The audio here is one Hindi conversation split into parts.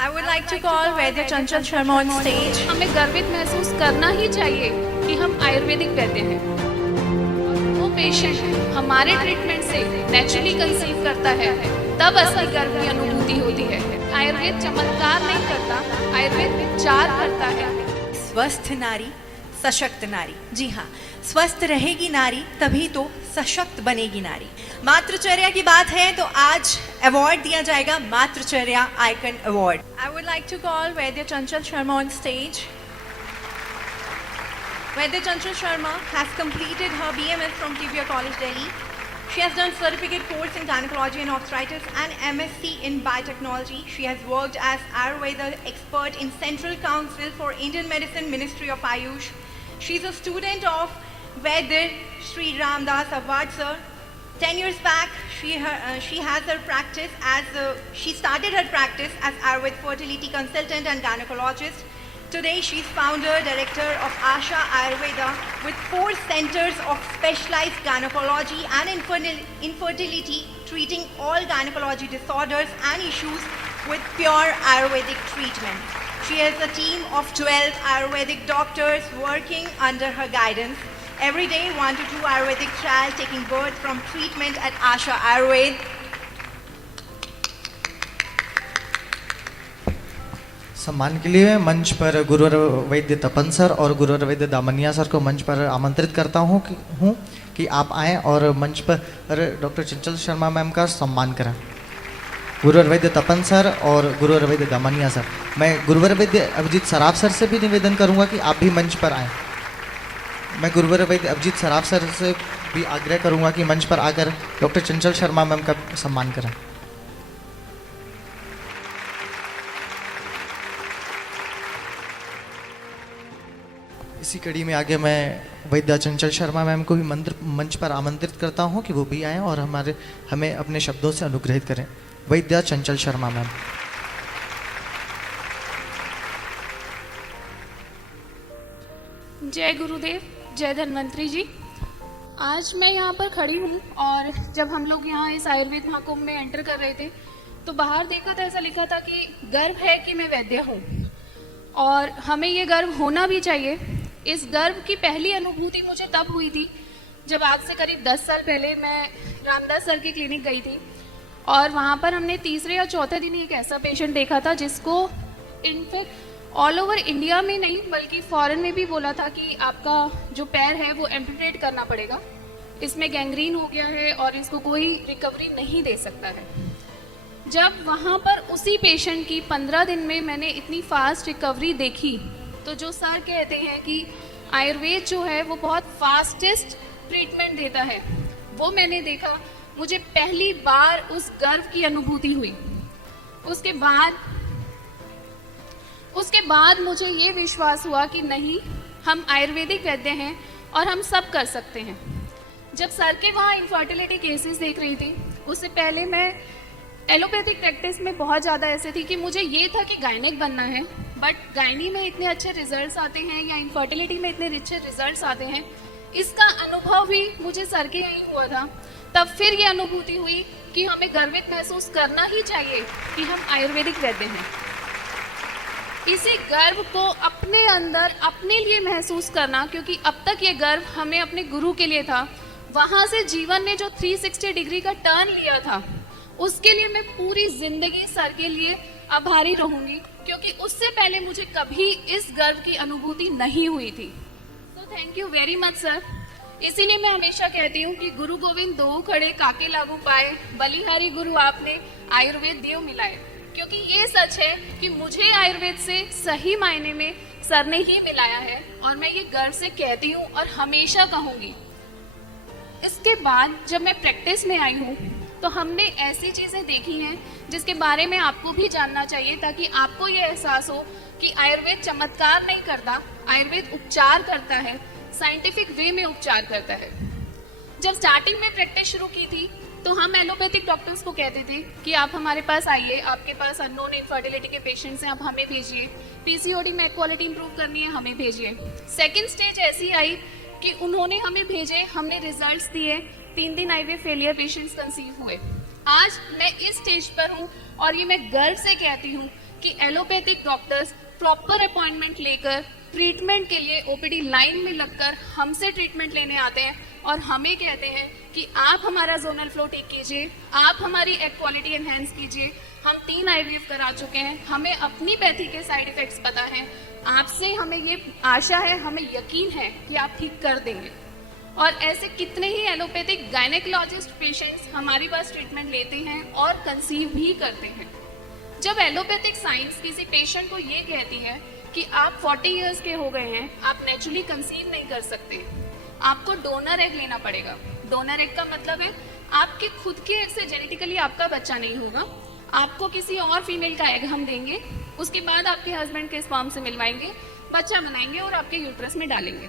I would like to call Vaidya Chanchal Sharma on stage. हमें गर्वित महसूस करना ही चाहिए कि हम आयुर्वेदिक वैद्य हैं। वो पेशेंट हमारे ट्रीटमेंट से नेचुरली कंसीव करता है, तब असली गर्व की अनुभूति होती है। आयुर्वेद चमत्कार नहीं करता, आयुर्वेद उपचार करता है। स्वस्थ नारी सशक्त नारी। जी हाँ, स्वस्थ रहेगी नारी तभी तो सशक्त बनेगी नारी। मातृचर्या की बात है तो आज अवार्ड दिया जाएगा Matricharya icon award. I would like to call Vaidya Chanchal Sharma on stage. Vaidya Chanchal Sharma has completed her BMS from TBR College, Delhi. She has done certificate course in gynecology and obstetrics and MSc in biotechnology. She has worked as Ayurveda expert in Central Council for Indian Medicine, Ministry of Ayush. She is a student of Vaidya Sri Ramdas Award, sir. 10 years back, she has her practice she started her practice as Ayurveda fertility consultant and gynecologist. Today, she is founder, director of Asha Ayurveda with 4 centers of specialized gynecology and infertility, treating all gynecology disorders and issues with pure Ayurvedic treatment. She has a team of 12 Ayurvedic doctors working under her guidance. Every day, 1 to 2 Ayurvedic trials taking birth from treatment at Asha Ayurveda. सम्मान के लिए मंच पर गुरुवर वैद्य तपन सर और गुरुवर वैद्य दामनिया सर को मंच पर आमंत्रित करता हूं कि आप आएँ और मंच पर डॉक्टर चंचल शर्मा मैम का सम्मान करें। गुरुवर वैद्य तपन सर और गुरुवर वैद्य दामनिया सर। मैं गुरुवर वैद्य अभिजीत सराफ सर से भी निवेदन करूंगा कि आप भी मंच पर आएँ। मैं गुरुवर वैद्य अभिजीत सराफ सर से भी आग्रह करूंगा कि मंच पर आकर डॉक्टर चंचल शर्मा मैम का सम्मान करें। इसी कड़ी में आगे मैं वैद्य चंचल शर्मा मैम को भी मंच पर आमंत्रित करता हूं कि वो भी आएं और हमें अपने शब्दों से अनुग्रहित करें। वैद्य चंचल शर्मा मैम। जय गुरुदेव, जय धन्वंतरी जी। आज मैं यहाँ पर खड़ी हूँ और जब हम लोग यहाँ इस आयुर्वेद महाकुंभ में एंटर कर रहे थे तो बाहर देखा था, ऐसा लिखा था कि गर्व है कि मैं वैद्य हूँ और हमें ये गर्व होना भी चाहिए। इस गर्व की पहली अनुभूति मुझे तब हुई थी जब आज से करीब 10 साल पहले मैं रामदास सर की क्लिनिक गई थी और वहाँ पर हमने तीसरे या चौथे दिन एक ऐसा पेशेंट देखा था जिसको इनफैक्ट ऑल ओवर इंडिया में नहीं बल्कि फॉरेन में भी बोला था कि आपका जो पैर है वो एम्पुटेट करना पड़ेगा, इसमें गैंग्रीन हो गया है और इसको कोई रिकवरी नहीं दे सकता है। जब वहाँ पर उसी पेशेंट की 15 दिन में मैंने इतनी फास्ट रिकवरी देखी तो जो सर कहते हैं कि आयुर्वेद जो है वो बहुत फास्टेस्ट ट्रीटमेंट देता है, वो मैंने देखा। मुझे पहली बार उस गर्व की अनुभूति हुई। उसके बाद मुझे ये विश्वास हुआ कि नहीं, हम आयुर्वेदिक वैद्य हैं और हम सब कर सकते हैं। जब सर के वहाँ इनफर्टिलिटी केसेस देख रही थी, उससे पहले मैं एलोपैथिक प्रैक्टिस में बहुत ज़्यादा ऐसे थी कि मुझे ये था कि गायनिक बनना है, बट गायनी में इतने अच्छे रिजल्ट्स आते हैं या इनफर्टिलिटी में इतने अच्छे रिजल्ट्स आते हैं, इसका अनुभव भी मुझे सर के यहीं हुआ था। तब फिर ये अनुभूति हुई कि हमें गर्वित महसूस करना ही चाहिए कि हम आयुर्वेदिक वैद्य हैं। इसी गर्व को अपने अंदर अपने लिए महसूस करना, क्योंकि अब तक ये गर्व हमें अपने गुरु के लिए था, वहाँ से जीवन ने जो 360 डिग्री का टर्न लिया था उसके लिए मैं पूरी जिंदगी सर के लिए आभारी रहूंगी, क्योंकि उससे पहले मुझे कभी इस गर्व की अनुभूति नहीं हुई थी। So thank you very much sir. इसीलिए मैं हमेशा कहती हूँ कि गुरु गोविंद दो खड़े काके लागू पाए, बलिहारी गुरु आपने आयुर्वेद देव मिलाए, क्योंकि ये सच है कि मुझे आयुर्वेद से सही मायने में सर ने ही मिलाया है और मैं ये गर्व से कहती हूँ और हमेशा कहूँगी। इसके बाद जब मैं प्रैक्टिस में आई हूँ तो हमने ऐसी चीज़ें देखी हैं जिसके बारे में आपको भी जानना चाहिए, ताकि आपको ये एहसास हो कि आयुर्वेद चमत्कार नहीं करता, आयुर्वेद उपचार करता है, साइंटिफिक वे में उपचार करता है। जब स्टार्टिंग में प्रैक्टिस शुरू की थी तो हम एलोपैथिक डॉक्टर्स को कहते थे कि आप हमारे पास आइए, आपके पास अननोन इनफर्टिलिटी के पेशेंट्स हैं, आप हमें भेजिए, पीसीओडी में क्वालिटी इंप्रूव करनी है, हमें भेजिए। सेकेंड स्टेज ऐसी आई कि उन्होंने हमें भेजे, हमने रिजल्ट्स दिए, 3 दिन आईवीएफ फेलियर पेशेंट्स कंसीव हुए। आज मैं इस स्टेज पर हूँ और ये मैं गर्व से कहती हूँ कि एलोपैथिक डॉक्टर्स प्रॉपर अपॉइंटमेंट लेकर ट्रीटमेंट के लिए ओपीडी लाइन में लगकर हमसे ट्रीटमेंट लेने आते हैं और हमें कहते हैं कि आप हमारा जोनल फ्लो ठीक कीजिए, आप हमारी एग क्वालिटी एनहेंस कीजिए। हम 3 IVF करा चुके हैं, हमें अपनी पैथी के साइड इफेक्ट्स पता हैं, आपसे हमें ये आशा है, हमें यकीन है कि आप ठीक कर देंगे। और ऐसे कितने ही एलोपैथिक गायनेकोलॉजिस्ट पेशेंट्स हमारे पास ट्रीटमेंट लेते हैं और कंसीव भी करते हैं। जब एलोपैथिक साइंस किसी पेशेंट को ये कहती है कि आप 40 इयर्स के हो गए हैं, आप नेचुरली कंसीव नहीं कर सकते, आपको डोनर एग लेना पड़ेगा। डोनर एग का मतलब है आपके खुद के एग से जेनेटिकली आपका बच्चा नहीं होगा, आपको किसी और फीमेल का एग हम देंगे, उसके बाद आपके हस्बैंड के स्पर्म से मिलवाएंगे, बच्चा बनाएंगे और आपके यूट्रस में डालेंगे,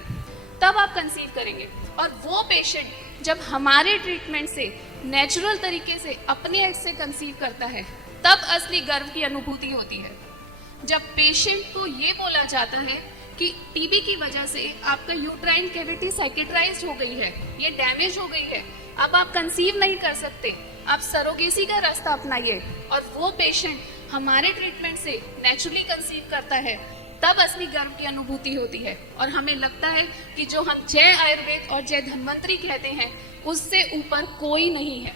तब आप कंसीव करेंगे। और वो पेशेंट जब हमारे ट्रीटमेंट से नेचुरल तरीके से अपने एग से कंसीव करता है, तब असली गर्व की अनुभूति होती है। जब पेशेंट को ये बोला जाता है कि टीबी की वजह से आपका यूट्राइन कैविटी साइकेट्राइज्ड हो गई है, ये डैमेज हो गई है, अब आप कंसीव नहीं कर सकते, आप सरोगेसी का रास्ता अपनाइए, और वो पेशेंट हमारे ट्रीटमेंट से नेचुरली कंसीव करता है, तब असली गर्व की अनुभूति होती है। और हमें लगता है कि जो हम जय आयुर्वेद और जय धन्वंतरी कहते हैं, उससे ऊपर कोई नहीं है।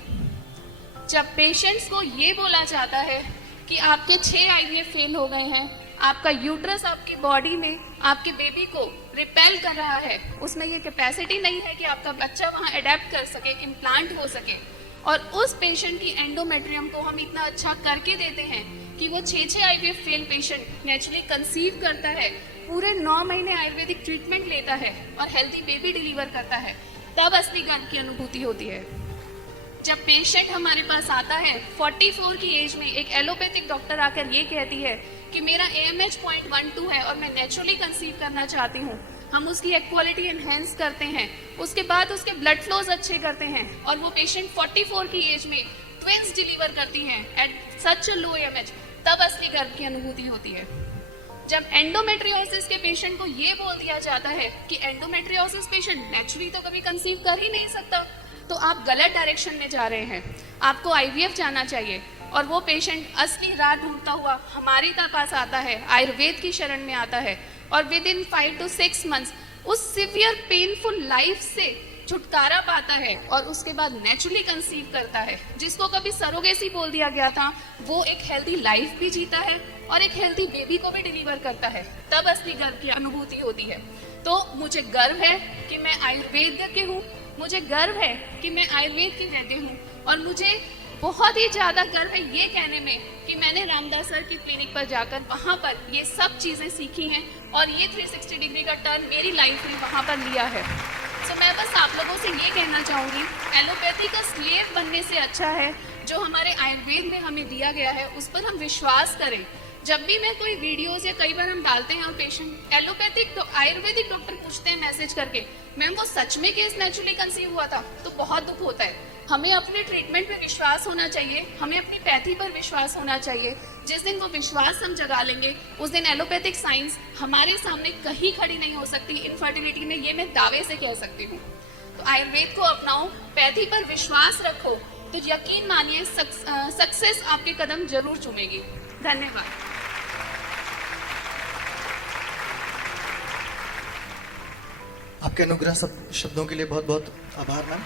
जब पेशेंट्स को ये बोला जाता है कि आपके 6 IVF फेल हो गए हैं, आपका यूट्रस आपकी बॉडी में आपके बेबी को रिपेल कर रहा है, उसमें ये कैपेसिटी नहीं है कि आपका बच्चा वहाँ अडेप्ट कर सके, इम्प्लांट हो सके, और उस पेशेंट की एंडोमेट्रियम को हम इतना अच्छा करके देते हैं कि वो 6 IVF fail patient naturally conceive करता है, पूरे 9 महीने आयुर्वेदिक ट्रीटमेंट लेता है और हेल्दी बेबी डिलीवर करता है, तब असली गर्व की अनुभूति होती है। जब पेशेंट हमारे पास आता है 44 की एज में, एक एलोपैथिक डॉक्टर आकर ये कहती है कि मेरा AMH 0.12 है और मैं नेचुरली कंसीव करना चाहती हूँ, हम उसकी एग क्वालिटी एनहेंस करते हैं, उसके बाद उसके ब्लड फ्लोज अच्छे करते हैं, और वो पेशेंट 44 की एज में ट्विंस डिलीवर करती हैं एट सच लो AMH, तब असली गर्व की अनुभूति होती है। जब एंडोमेट्रियोसिस के पेशेंट को ये बोल दिया जाता है कि एंडोमेट्रियोसिस पेशेंट नेचुरली तो कभी कंसीव कर ही नहीं सकता, तो आप गलत डायरेक्शन में जा रहे हैं, आपको IVF जाना चाहिए, और वो पेशेंट असली राह ढूंढता हुआ हमारे पास आता है, आयुर्वेद की शरण में आता है, और विद इन 5 to 6 months उस सिवियर पेनफुल लाइफ से छुटकारा पाता है और उसके बाद नेचुरली कंसीव करता है। जिसको कभी सरोगेसी बोल दिया गया था, वो एक हेल्दी लाइफ भी जीता है और एक हेल्दी बेबी को भी डिलीवर करता है, तब असली गर्व की अनुभूति होती है। तो मुझे गर्व है कि मैं आयुर्वेद हूँ, मुझे गर्व है कि मैं आयुर्वेद की वैद्य हूँ, और मुझे बहुत ही ज़्यादा गर्व है ये कहने में कि मैंने रामदास सर की क्लिनिक पर जाकर वहाँ पर ये सब चीज़ें सीखी हैं, और ये 360 डिग्री का टर्न मेरी लाइफ में वहाँ पर लिया है। तो मैं बस आप लोगों से ये कहना चाहूँगी, एलोपैथी का स्लेव बनने से अच्छा है जो हमारे आयुर्वेद में हमें दिया गया है, उस पर हम विश्वास करें। जब भी मैं कोई वीडियोस या कई बार हम डालते हैं और पेशेंट एलोपैथिक तो आयुर्वेदिक डॉक्टर पूछते हैं मैसेज करके, मैम वो सच में केस नेचुरली कंसीव हुआ था, तो बहुत दुख होता है। हमें अपने ट्रीटमेंट पे विश्वास होना चाहिए, हमें अपनी पैथी पर विश्वास होना चाहिए। जिस दिन वो विश्वास हम जगा लेंगे, उस दिन एलोपैथिक साइंस हमारे सामने कहीं खड़ी नहीं हो सकती इनफर्टिलिटी में, ये मैं दावे से कह सकती हूँ। तो आयुर्वेद को अपनाओ, पैथी पर विश्वास रखो, तो यकीन मानिए सक्सेस आपके कदम जरूर चूमेगी। धन्यवाद। आपके अनुग्रह सब शब्दों के लिए बहुत बहुत आभार मैम।